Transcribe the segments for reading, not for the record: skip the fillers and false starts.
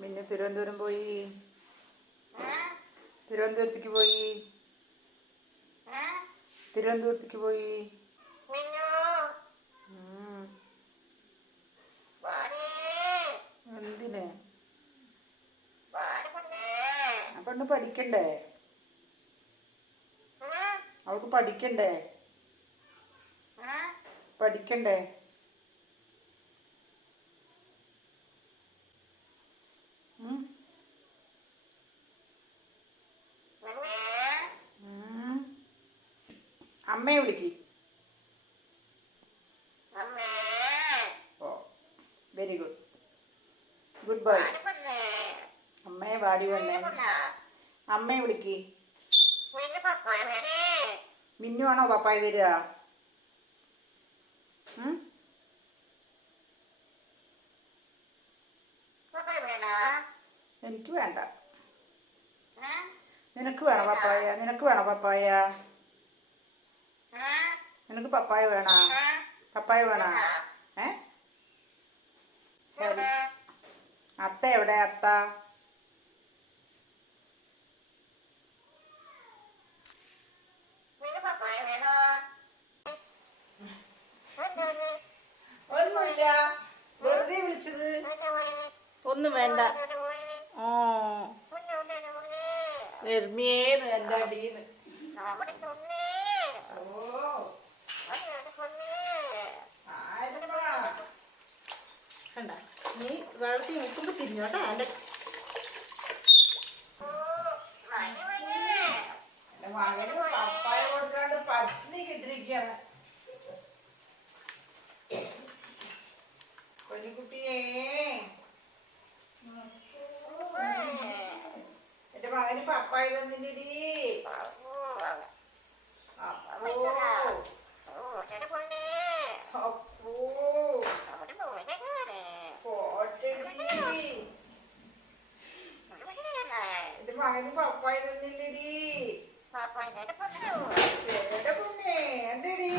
മിന്നു തിരുവനന്തപുരം പോയി. തിരുവനന്തപുരത്തേക്ക് പോയി. തിരുവനന്തപുരത്തേക്ക് പോയി. എന്തിന്? അപ്പൊ പഠിക്കണ്ടേ? അവൾക്ക് പഠിക്കണ്ടേ? പഠിക്കണ്ടേ? അമ്മയെ വിളിക്ക്. ഓ വെരി ഗുഡ്. Good bye. അമ്മയെ വാടി വന്നേ. അമ്മയെ വിളിക്ക്. മിന്നു ആണോ പപ്പായ തരിക? എനിക്ക് വേണ്ട. നിനക്ക് വേണോ പപ്പായ? നിനക്ക് വേണോ പപ്പായ? നിനക്ക് പപ്പായ വേണോ? പപ്പായ വേണോ? അത്ത എവിടെ? അത്ത ഒന്നുമില്ല, വെറുതെ വിളിച്ചത്. ഒന്നും വേണ്ട. ഓ എർമിയേന്ന് എന്റെ അടീന്ന്. കണ്ട നീ വെള്ളത്തിൽ നിൽക്കുമ്പോ തിരിഞ്ഞോട്ടെ. എന്റെ മകന് പപ്പായ കൊടുക്കാണ്ട് പട്ടിണി കിട്ടിരിക്കുകയാണ്. കുഞ്ഞുകുട്ടിയേ, എന്റെ മകന് പപ്പായ തന്നില്ലടി. എന്റെ മകന് പപ്പായ തന്നില്ലടി. പൊന്നേ എന്തടി?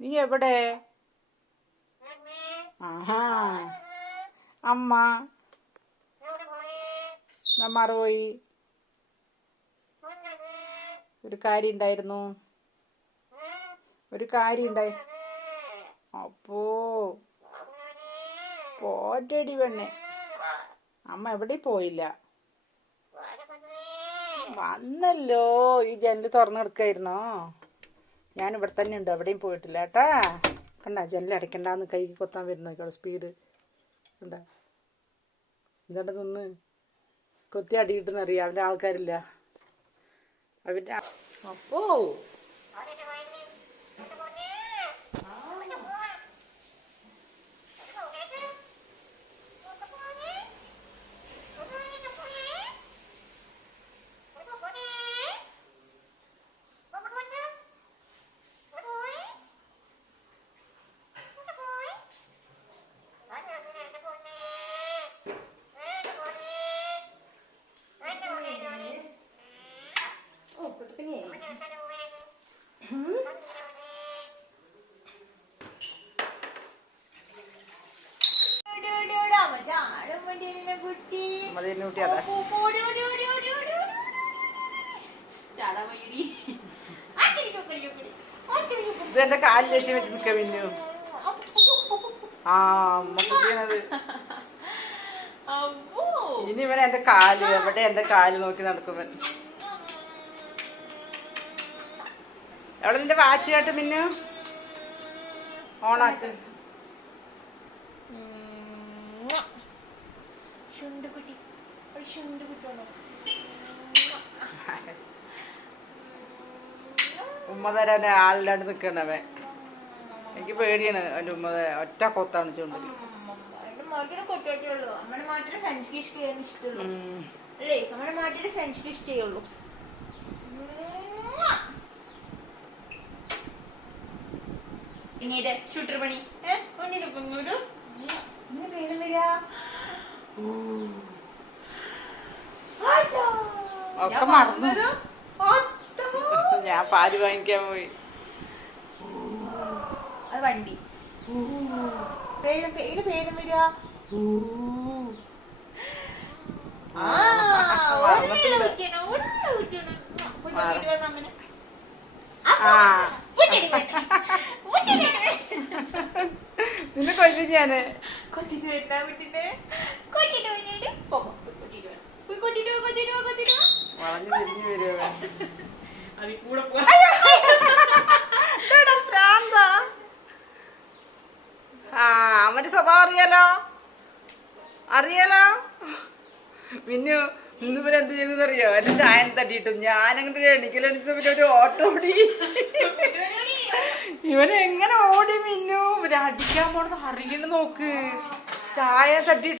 നീ എവിടെ? ആഹാ അമ്മ പോയി. ഒരു കാര്യം ഉണ്ടായിരുന്നു. അപ്പോ പോറ്റടി പെണ്ണെ. അമ്മ എവിടെ പോയില്ല. വന്നല്ലോ. ഈ ജനല് തുറന്നു കിടക്കായിരുന്നോ? ഞാൻ ഇവിടെ തന്നെ ഉണ്ട്, എവിടെയും പോയിട്ടില്ല കേട്ടാ. കണ്ട ജനൽ അടയ്ക്കണ്ടെന്ന് കൈ കൊത്താൻ വരുന്നോക്കോളൂ സ്പീഡ്. കണ്ട ഇതണ്ട നിന്ന് കൊത്തി അടിയിട്ടെന്നറിയാം. അവൻ്റെ ആൾക്കാരില്ല അവൻ്റെ. അപ്പോ ഇതെന്റെ കാലിൽ ലക്ഷ്യം വെച്ച് നിൽക്ക പിന്നു. അമ്മക്കുട്ടിയാണത്. ഇനി ഇവൻ എന്റെ കാല് എവിടെ? എന്റെ കാല് നോക്കി നടക്കുവൻ. എവിടെ നിന്റെ വാച്ച് കേട്ട് മിന്നു? ഓണാക്ക്. ഉമ്മ തരാൻ ആളില്ലാണ്ട് നിക്കണവൻ. എനിക്ക് പേടിയാണ് അവന്റെ ഉമ്മ. ഒറ്റ കൊത്താണ് ചുണ്ടില്. പിന്നീട് ഷൂട്ടർ പണി ഉണ്ണിയുടെ പൊന്നൂട് ഇങ്ങനെ പേരും വരിക. ഒക്കെ മറന്നു. ഞാൻ പാല് വാങ്ങിക്കാൻ പോയി. അത് വണ്ടി പേരും പേരും വരിക. നിന്നെ കൊല്ലു ഞാന്. കൊത്തിട്ട് വരുന്ന കുട്ടിനെ കൊട്ടിട്ട് വന്നിട്ട് പോകും. കൊട്ടിട്ട് വളഞ്ഞു തിരിഞ്ഞു വരുവ. അതിൽ കൂടെ പോ. അവന്റെ സ്വഭാവം അറിയാലോ. മിന്നു ഇന്ന് ഇവരെ എന്ത് ചെയ്തെന്നറിയോ? എന്റെ ചായ തട്ടിയിട്ടു. ഞാനങ്ങനെ എണിക്കലെണിച്ച പിന്നെ ഒരു ഓട്ടോ ഓടി. ഇവനെങ്ങനെ ഓടി മിന്നു. ഇവരെ അടിക്കാൻ പോണെന്ന് അറിയണ നോക്ക്. ചായ തട്ടിയിട്ട്